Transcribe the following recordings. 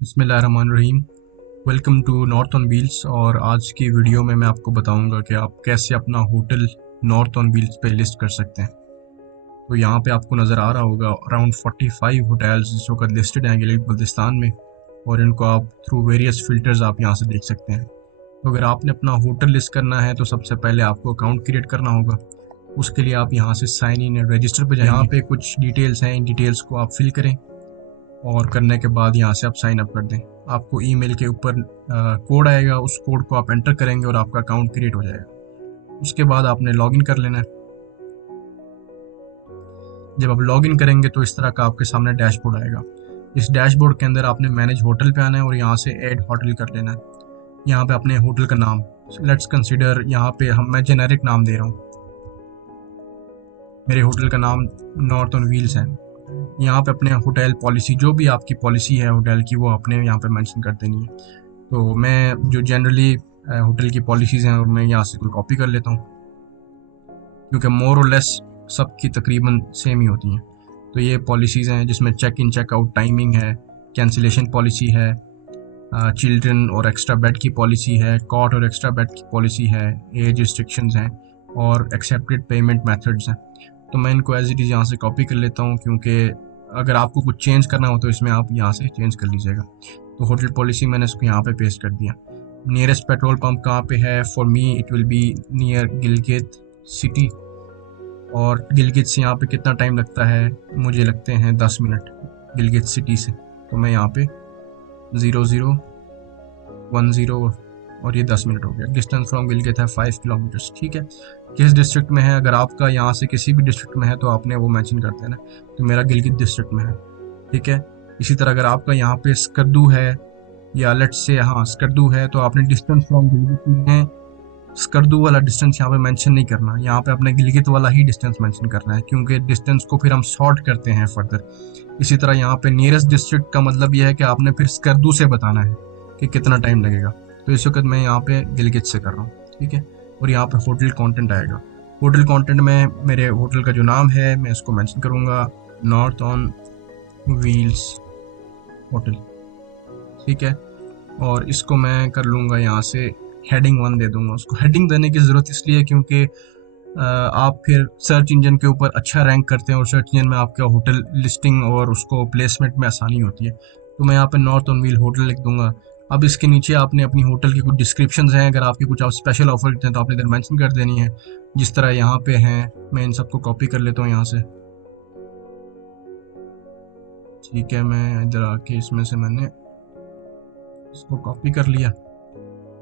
बिस्मिल्लाहिर्रहमानिर्रहीम। Welcome to north on wheels. और आज की वीडियो में मैं आपको बताऊंगा कि आप कैसे अपना होटल नॉर्थ ऑन व्हील्स पे लिस्ट कर सकते हैं। तो यहाँ पे आपको नज़र आ रहा होगा अराउंड 45 होटल्स इस वक्त लिस्टेड हैं गिलगित बल्तिस्तान में, और इनको आप थ्रू वेरियस फिल्टर्स आप यहाँ से देख सकते हैं। तो अगर आपने अपना होटल लिस्ट करना है तो सबसे पहले आपको अकाउंट क्रिएट करना होगा। उसके लिए आप यहाँ से साइन इन एंड रजिस्टर पे जाएंगे। यहाँ पे कुछ डिटेल्स हैं, इन डिटेल्स को आप फिल करें और करने के बाद यहाँ से आप साइन अप कर दें। आपको ईमेल के ऊपर कोड आएगा, उस कोड को आप एंटर करेंगे और आपका अकाउंट क्रिएट हो जाएगा। उसके बाद आपने लॉगिन कर लेना है। जब आप लॉगिन करेंगे तो इस तरह का आपके सामने डैशबोर्ड आएगा। इस डैशबोर्ड के अंदर आपने मैनेज होटल पे आना है और यहाँ से ऐड होटल कर लेना है। यहाँ पे अपने होटल का नाम लेट्स कंसीडर, यहाँ पे मैं जेनेरिक नाम दे रहा हूँ। मेरे होटल का नाम नॉर्थ ऑन व्हील्स है। यहाँ पे अपने होटल पॉलिसी, जो भी आपकी पॉलिसी है होटल की, वो आपने यहाँ पे मेंशन कर देनी है। तो मैं जो जनरली होटल की पॉलिसीज़ हैं मैं यहाँ से कोई कॉपी कर लेता हूँ, क्योंकि मोर और लेस सबकी तकरीबन सेम ही होती हैं। तो ये पॉलिसीज़ हैं जिसमें check in check out timing है, कैंसिलेशन पॉलिसी है, चिल्ड्रन और एक्स्ट्रा बेड की पॉलिसी है, कॉट और एक्स्ट्रा बेड की पॉलिसी है, एज रिस्ट्रिक्शंस हैं और एक्सेप्टेड पेमेंट मेथड्स हैं। तो मैं इनको एज इट इज़ यहाँ से कॉपी कर लेता हूँ, क्योंकि अगर आपको कुछ चेंज करना हो तो इसमें आप यहाँ से चेंज कर लीजिएगा। तो होटल पॉलिसी मैंने इसको यहाँ पे पेस्ट कर दिया। नियरेस्ट पेट्रोल पंप कहाँ पे है? For me it will be near Gilgit city. और गिलगित से यहाँ पे कितना टाइम लगता है? मुझे लगते हैं 10 मिनट गिलगित सिटी से। तो मैं यहाँ पे 0010 और ये 10 मिनट हो गया। डिस्टेंस फ्रॉम गिलगित है 5 किलोमीटर्स। ठीक है। किस डिस्ट्रिक्ट में है? अगर आपका यहाँ से किसी भी डिस्ट्रिक्ट में है तो आपने वो मेंशन कर देना। तो मेरा गिलगित डिस्ट्रिक्ट में है। ठीक है। इसी तरह अगर आपका यहाँ पे स्कर्दू है या लेट्स से हाँ स्कर्दू है, तो आपने डिस्टेंस फ्रॉम गिलगित में स्कर्दू वाला डिस्टेंस यहाँ पे मेंशन नहीं करना। यहाँ पे अपने गिलगित वाला ही डिस्टेंस मेंशन करना है, क्योंकि डिस्टेंस को फिर हम शॉर्ट करते हैं फर्दर। इसी तरह यहाँ पे नियरेस्ट डिस्ट्रिक्ट का मतलब यह है कि आपने फिर स्कर्दू से बताना है कि कितना टाइम लगेगा। तो इस वक्त मैं यहाँ पे गिलगित से कर रहा हूँ। ठीक है। और यहाँ पे होटल कंटेंट आएगा। होटल कंटेंट में मेरे होटल का जो नाम है मैं इसको मेंशन करूँगा, नॉर्थ ऑन व्हील्स होटल। ठीक है। और इसको मैं कर लूँगा यहाँ से हेडिंग 1 दे दूंगा। उसको हेडिंग देने की ज़रूरत इसलिए क्योंकि आप फिर सर्च इंजन के ऊपर अच्छा रैंक करते हैं और सर्च इंजन में आपका होटल लिस्टिंग और उसको प्लेसमेंट में आसानी होती है। तो मैं यहाँ पे नॉर्थ ऑन व्हील होटल लिख दूंगा। अब इसके नीचे आपने अपनी होटल की कुछ डिस्क्रिप्शंस हैं, अगर आपकी कुछ आप स्पेशल ऑफर देते हैं तो आपने इधर मेंशन कर देनी है, जिस तरह यहाँ पे हैं। मैं इन सबको कॉपी कर लेता हूँ यहाँ से। ठीक है। मैं इधर आके इसमें से मैंने इसको कॉपी कर लिया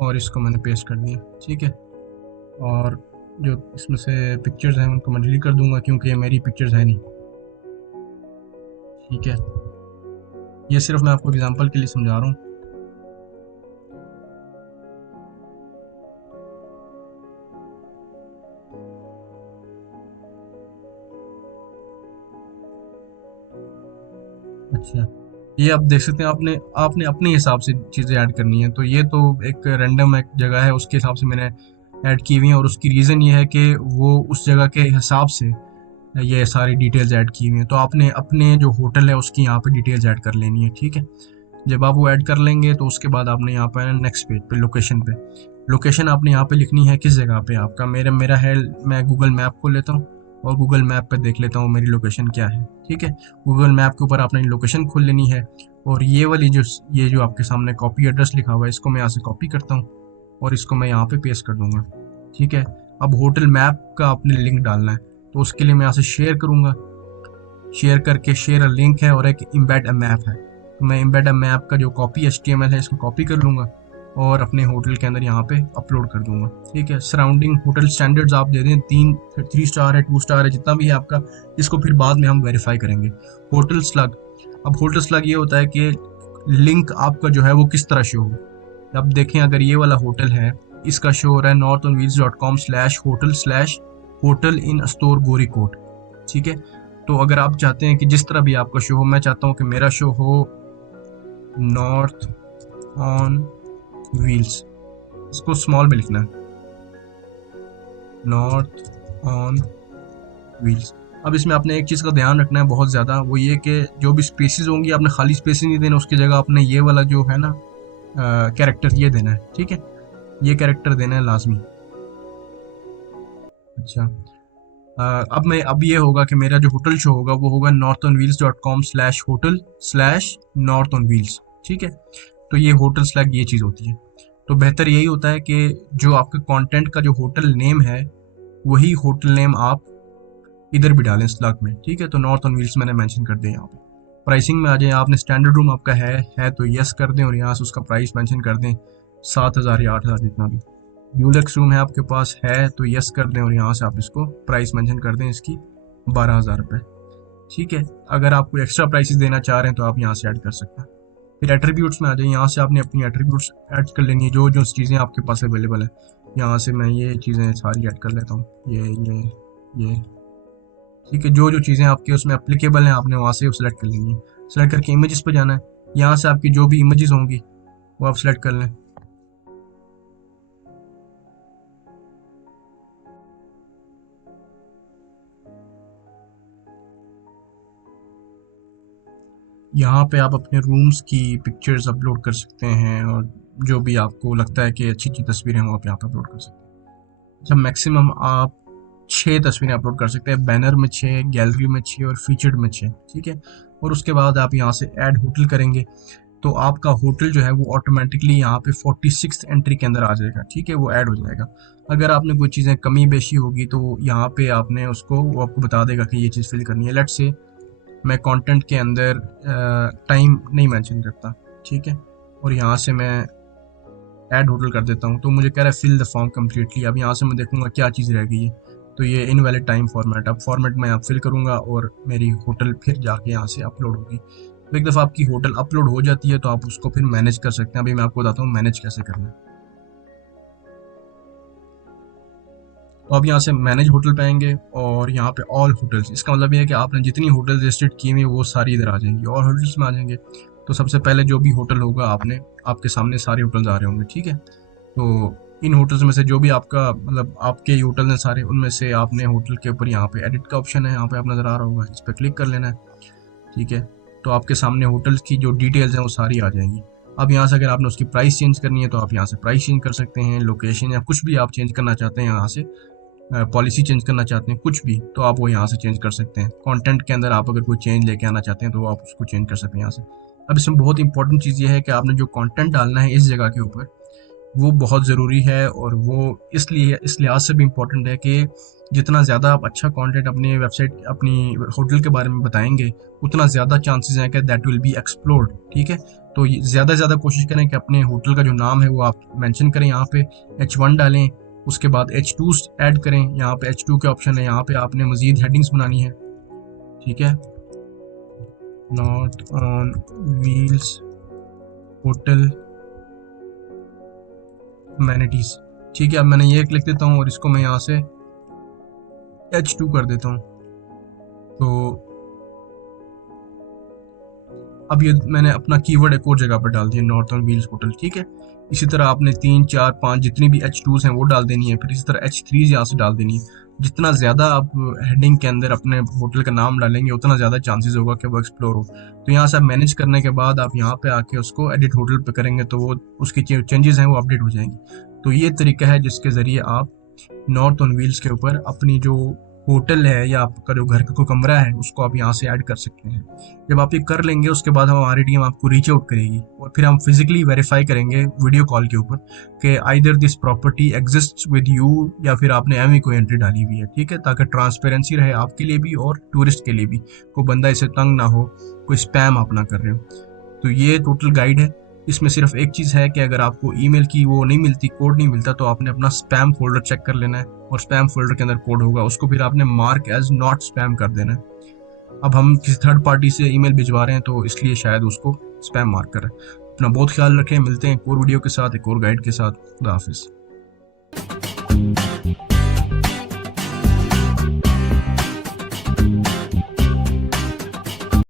और इसको मैंने पेस्ट कर दिया। ठीक है। और जो इसमें से पिक्चर्स हैं उनको मैं डिलीट कर दूंगा, क्योंकि ये मेरी पिक्चर्स है नहीं। ठीक है। ये सिर्फ मैं आपको एग्जांपल के लिए समझा रहा हूँ। अच्छा, ये आप देख सकते हैं। आपने आपने अपने हिसाब से चीज़ें ऐड करनी है। तो ये तो एक रैंडम एक जगह है, उसके हिसाब से मैंने ऐड की हुई है, और उसकी रीज़न ये है कि वो उस जगह के हिसाब से ये सारी डिटेल्स ऐड की हुई हैं। तो आपने अपने जो होटल है उसकी यहाँ पे डिटेल्स ऐड कर लेनी है। ठीक है। जब आप वो ऐड कर लेंगे तो उसके बाद आपने यहाँ पर नेक्स्ट पेज पे लोकेशन पे, लोकेशन आपने यहाँ पे लिखनी है किस जगह पे आपका। मेरा है, मैं गूगल मैप खोल लेता हूँ और गूगल मैप पे देख लेता हूँ मेरी लोकेशन क्या है। ठीक है। गूगल मैप के ऊपर आपने लोकेशन खोल लेनी है। और ये वाली ये जो आपके सामने कॉपी एड्रेस लिखा हुआ है, इसको मैं यहाँ से कॉपी करता हूँ और इसको मैं यहाँ पे पेस्ट कर दूंगा। ठीक है। अब होटल मैप का आपने लिंक डालना है, तो उसके लिए मैं यहाँ से शेयर करूँगा। शेयर करके शेयर अ लिंक है और एक इम्बेड अ मैप है। तो मैं इम्बेड अ मैप का जो कॉपी HTML है इसको कॉपी कर लूँगा और अपने होटल के अंदर यहाँ पे अपलोड कर दूंगा। ठीक है। सराउंडिंग होटल स्टैंडर्ड्स आप दे दें, 3 स्टार है, 2 स्टार है, जितना भी है आपका। इसको फिर बाद में हम वेरीफाई करेंगे। होटल स्लग, अब होटल स्लग ये होता है कि लिंक आपका जो है वो किस तरह शो हो। अब देखें, अगर ये वाला होटल है, इसका शो हो रहा है northonwheels.com/hotel/होटल इन स्टोर गोरीकोट। ठीक है। तो अगर आप चाहते हैं कि जिस तरह भी आपका शो हो, मैं चाहता हूँ कि मेरा शो हो नॉर्थ ऑन व्हील्स, इसको स्मॉल में लिखना है, नॉर्थ ऑन व्हील्स। अब इसमें आपने एक चीज़ का ध्यान रखना है बहुत ज़्यादा, वो ये कि जो भी स्पेसेस होंगी आपने खाली स्पेसेस नहीं देना, उसकी जगह आपने ये वाला जो है ना कैरेक्टर ये देना है, ठीक है, ये कैरेक्टर देना है लाजमी। अच्छा, अब ये होगा कि मेरा जो होटल शो होगा वो होगा northonwheels.com/hotel/northonwheels, ठीक है। तो ये होटल स्लैग ये चीज़ होती है। तो बेहतर यही होता है कि जो आपका कंटेंट का जो होटल नेम है वही होटल नेम आप इधर भी डालें स्लग में, ठीक है। तो नॉर्थ ऑन व्हील्स मैंने मेंशन कर दिया यहाँ पे। प्राइसिंग में आ जाए, आपने स्टैंडर्ड रूम आपका है तो यस कर दें और यहाँ से उसका प्राइस मेंशन कर दें 7,000 या 8,000 जितना भी। ड्यूलक्स रूम है आपके पास है तो यस कर दें और यहाँ से आप इसको प्राइस मेंशन कर दें इसकी 12,000 रुपये, ठीक है। अगर आप कोई एक्स्ट्रा प्राइसेस देना चाह रहे हैं तो आप यहाँ से ऐड कर सकते हैं। फिर एट्रीब्यूट्स में आ जाए, यहाँ से आपने अपनी एट्रीब्यूट्स ऐड कर लेनी है, जो जो चीज़ें आपके पास अवेलेबल है। यहाँ से मैं ये चीज़ें सारी ऐड कर लेता हूँ, ये ठीक है। जो जो चीज़ें आपके उसमें एप्लीकेबल हैं आपने वहाँ से सेलेक्ट कर लेनी है। सेलेक्ट करके इमेजेस पे जाना है, यहाँ से आपकी जो भी इमेजेस होंगी वो आप सेलेक्ट कर लें। यहाँ पे आप अपने रूम्स की पिक्चर्स अपलोड कर सकते हैं और जो भी आपको लगता है कि अच्छी अच्छी तस्वीरें हैं वो आप यहाँ पे अपलोड कर सकते हैं। अच्छा, मैक्सिमम आप 6 तस्वीरें अपलोड कर सकते हैं, बैनर में 6, गैलरी में 6 और फीचर्ड में 6, ठीक है। और उसके बाद आप यहाँ से ऐड होटल करेंगे तो आपका होटल जो है वो ऑटोमेटिकली यहाँ पे 46 एंट्री के अंदर आ जाएगा, ठीक है, वो ऐड हो जाएगा। अगर आपने कोई चीज़ें कमी बेशी होगी तो यहाँ पे आपने उसको, वो आपको बता देगा कि ये चीज़ फिल करनी है। लेट्स से मैं कंटेंट के अंदर टाइम नहीं मेंशन करता, ठीक है, और यहाँ से मैं ऐड होटल कर देता हूँ तो मुझे कह रहा है फिल द फॉर्म कम्प्लीटली। अब यहाँ से मैं देखूंगा क्या चीज़ रह गई है, तो ये इनवैलिड टाइम फॉर्मेट, अब फॉर्मेट मैं यहाँ फिल करूँगा और मेरी होटल फिर जाके यहाँ से अपलोड होगी। तो एक दफ़ा आपकी होटल अपलोड हो जाती है तो आप उसको फिर मैनेज कर सकते हैं। अभी मैं आपको बताता हूँ मैनेज कैसे करना है। तो आप यहाँ से मैनेज होटल पे आएंगे और यहाँ पे ऑल होटल्स, इसका मतलब ये है कि आपने जितनी होटल्स रजिस्टर्ड की हुई वो सारी इधर आ जाएंगी। ऑल होटल्स में आ जाएंगे तो सबसे पहले जो भी होटल होगा आपने, आपके सामने सारे होटल्स आ रहे होंगे, ठीक है। तो इन होटल्स में से जो भी आपका मतलब आपके ही होटल हैं सारे, उनमें से आपने होटल के ऊपर यहाँ पे एडिट का ऑप्शन है, यहाँ पे आप नज़र आ रहा होगा, इस पर क्लिक कर लेना है, ठीक है। तो आपके सामने होटल्स की जो डिटेल्स हैं वो सारी आ जाएंगी। अब यहाँ से अगर आपने उसकी प्राइस चेंज करनी है तो आप यहाँ से प्राइस चेंज कर सकते हैं, लोकेशन या कुछ भी आप चेंज करना चाहते हैं यहाँ से, पॉलिसी चेंज करना चाहते हैं कुछ भी, तो आप वो यहाँ से चेंज कर सकते हैं। कंटेंट के अंदर आप अगर कोई चेंज लेके आना चाहते हैं तो आप उसको चेंज कर सकते हैं यहाँ से। अब इसमें बहुत इंपॉर्टेंट चीज़ ये है कि आपने जो कंटेंट डालना है इस जगह के ऊपर वो बहुत ज़रूरी है, और वो इसलिए इस लिहाज से भी इम्पोर्टेंट है कि जितना ज़्यादा आप अच्छा कंटेंट अपनी वेबसाइट अपनी होटल के बारे में बताएंगे उतना ज़्यादा चांसेस हैं कि दैट विल बी एक्सप्लोर्ड, ठीक है। तो ज़्यादा से ज़्यादा कोशिश करें कि अपने होटल का जो नाम है वो आप मेंशन करें, यहाँ पे H1 डालें, उसके बाद H2 ऐड करें, यहाँ पे H2 के ऑप्शन है, यहाँ पे आपने मज़ीद हेडिंग्स बनानी है, ठीक है। North on wheels hotel amenities, ठीक है। अब मैंने ये लिख देता हूँ और इसको मैं यहाँ से H2 कर देता हूँ। तो अब ये मैंने अपना कीवर्ड एक और जगह पर डाल दिया, नॉर्थन व्हील्स होटल, ठीक है। इसी तरह आपने 3, 4, 5 जितनी भी H2s हैं वो डाल देनी है, फिर इसी तरह H3s यहाँ से डाल देनी है। जितना ज़्यादा आप हेडिंग के अंदर अपने होटल का नाम डालेंगे उतना ज़्यादा चांसेस होगा कि वो एक्सप्लोर हो। तो यहाँ से आप मैनेज करने के बाद आप यहाँ पे आके उसको एडिट होटल पे करेंगे तो वो उसकी चेंजेस हैं वो अपडेट हो जाएंगी। तो ये तरीका है जिसके ज़रिए आप नॉर्थ ऑन व्हील्स के ऊपर अपनी जो होटल है या आपका जो घर का कोई कमरा है उसको आप यहाँ से ऐड कर सकते हैं। जब आप ये कर लेंगे उसके बाद हमारी टीम आपको रीच आउट करेगी और फिर हम फिजिकली वेरीफाई करेंगे वीडियो कॉल के ऊपर कि either this property exists with you या फिर आपने एवं कोई एंट्री डाली हुई है, ठीक है, ताकि ट्रांसपेरेंसी रहे आपके लिए भी और टूरिस्ट के लिए भी, कोई बंदा इसे तंग ना हो, कोई स्पैम आप ना कर रहे हो। तो ये टोटल गाइड है। इसमें सिर्फ एक चीज़ है कि अगर आपको ईमेल की वो नहीं मिलती, कोड नहीं मिलता, तो आपने अपना स्पैम फोल्डर चेक कर लेना है और स्पैम फोल्डर के अंदर कोड होगा, उसको फिर आपने मार्क एज नॉट स्पैम कर देना है। अब हम किसी थर्ड पार्टी से ईमेल भिजवा रहे हैं तो इसलिए शायद उसको स्पैम मार्क करें। अपना बहुत ख्याल रखें, मिलते हैं एक और वीडियो के साथ, एक और गाइड के साथ। खुदा हाफिज़।